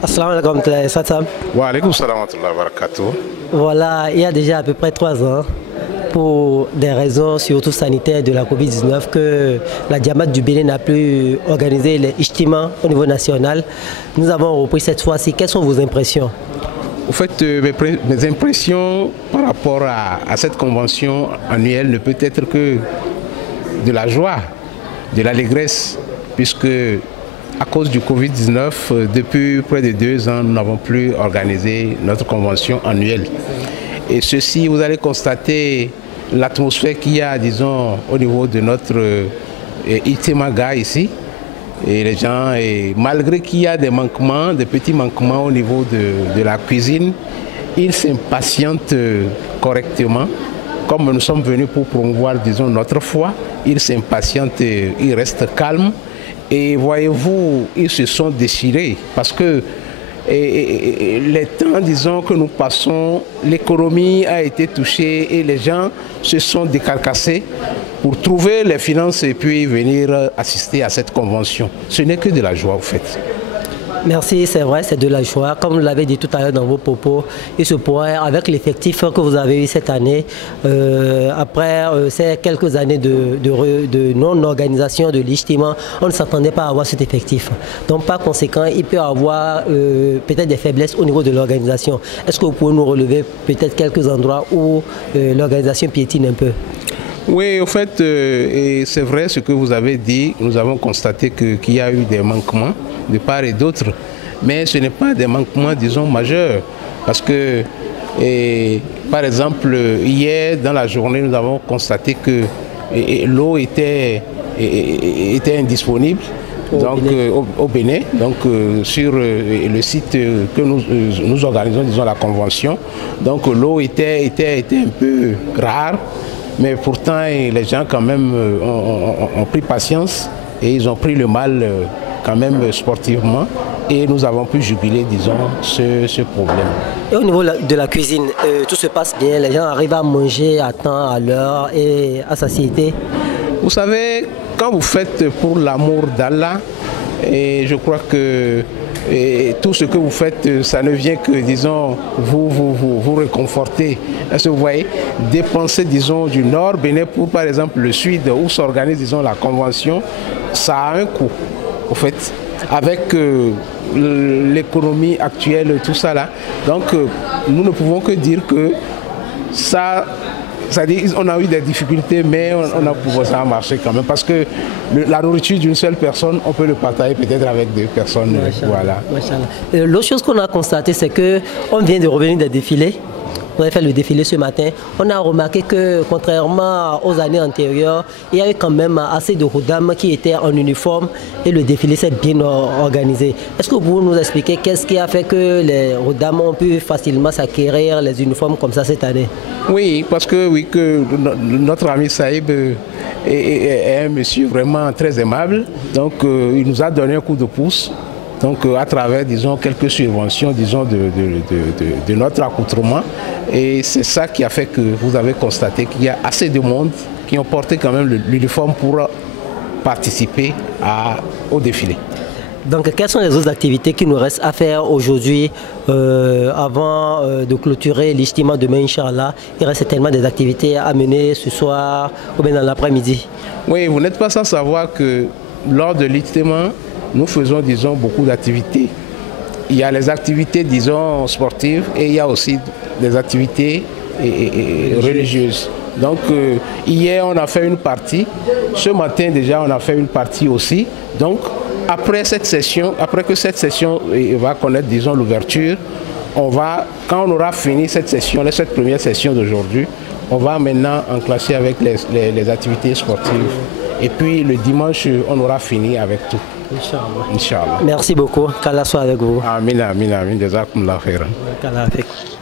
Assalamu alaikum, Satsam. Wa alaikum salam wa rahmatullahi wa barakatuh. Voilà, il y a déjà à peu près 3 ans, pour des raisons surtout sanitaires de la Covid-19, que la Diamat du Bénin n'a plus organisé les ijtima au niveau national. Nous avons repris cette fois-ci. Quelles sont vos impressions? Au fait, mes impressions par rapport à cette convention annuelle ne peut être que de la joie, de l'allégresse, puisque à cause du Covid-19, depuis près de 2 ans, nous n'avons plus organisé notre convention annuelle. Et ceci, vous allez constater l'atmosphère qu'il y a, disons, au niveau de notre Itemaga ici. Et les gens, malgré qu'il y a des manquements, des petits manquements au niveau de la cuisine, ils s'impatientent correctement. Comme nous sommes venus pour promouvoir, disons, notre foi, ils s'impatientent, ils restent calmes. Et voyez-vous, ils se sont déchirés parce que les temps, disons, que nous passons, l'économie a été touchée et les gens se sont décarcassés pour trouver les finances et puis venir assister à cette convention. Ce n'est que de la joie, en fait. Merci, c'est vrai, c'est de la joie. Comme vous l'avez dit tout à l'heure dans vos propos, il se pourrait, avec l'effectif que vous avez eu cette année, après ces quelques années de non-organisation de l'ijtima, on ne s'attendait pas à avoir cet effectif. Donc par conséquent, il peut y avoir peut-être des faiblesses au niveau de l'organisation. Est-ce que vous pouvez nous relever peut-être quelques endroits où l'organisation piétine un peu? Oui, au fait, et c'est vrai ce que vous avez dit, nous avons constaté qu'il y a eu des manquements de part et d'autre, mais ce n'est pas des manquements, disons, majeurs, parce que, par exemple, hier, dans la journée, nous avons constaté que l'eau était indisponible. Donc, au Bénin, donc sur le site que nous organisons, disons, la convention, donc l'eau était un peu rare. Mais pourtant, les gens quand même ont pris patience et ils ont pris le mal quand même sportivement et nous avons pu juguler, disons, ce problème. Et au niveau de la cuisine, tout se passe bien, les gens arrivent à manger à temps, à l'heure et à satiété? Vous savez, quand vous faites pour l'amour d'Allah, et je crois que tout ce que vous faites, ça ne vient que, disons, vous réconforter. Est-ce que vous voyez, dépenser, disons, du nord Bénin pour, par exemple, le sud, où s'organise, disons, la convention, ça a un coût, au fait, avec l'économie actuelle, tout ça là. Donc, nous ne pouvons que dire que ça... C'est-à-dire qu'on a eu des difficultés, mais on a pu ça marcher quand même. Parce que la nourriture d'une seule personne, on peut le partager peut-être avec 2 personnes. Voilà. L'autre chose qu'on a constaté, c'est qu'on vient de revenir des défilés. On a fait le défilé ce matin. On a remarqué que, contrairement aux années antérieures, il y avait quand même assez de Rodam qui étaient en uniforme et le défilé s'est bien organisé. Est-ce que vous pouvez nous expliquer qu'est-ce qui a fait que les Rodam ont pu facilement s'acquérir les uniformes comme ça cette année? Oui, parce que, notre ami Saïb est un monsieur vraiment très aimable. Donc, il nous a donné un coup de pouce. Donc, à travers, disons, quelques subventions, disons, de notre accoutrement. Et c'est ça qui a fait que vous avez constaté qu'il y a assez de monde qui ont porté quand même l'uniforme pour participer au défilé. Donc, quelles sont les autres activités qui nous restent à faire aujourd'hui avant de clôturer l'ijtima demain, Inch'Allah? Il reste certainement des activités à mener ce soir ou bien dans l'après-midi. Oui, vous n'êtes pas sans savoir que lors de l'ijtima, nous faisons, disons, beaucoup d'activités. Il y a les activités, disons, sportives et il y a aussi des activités religieuses. Donc, hier, on a fait une partie. Ce matin, déjà, on a fait une partie aussi. Donc, après cette session, après que cette session va connaître, disons, l'ouverture, quand on aura fini cette session, cette première session d'aujourd'hui, on va maintenant enclencher avec les activités sportives. Et puis, le dimanche, on aura fini avec tout. Inch'Allah. Inch'Allah. Merci beaucoup. Qu'Allah soit avec vous. Amin, amin, amin. Jazakumullah khairan. Qu'Allah avec vous.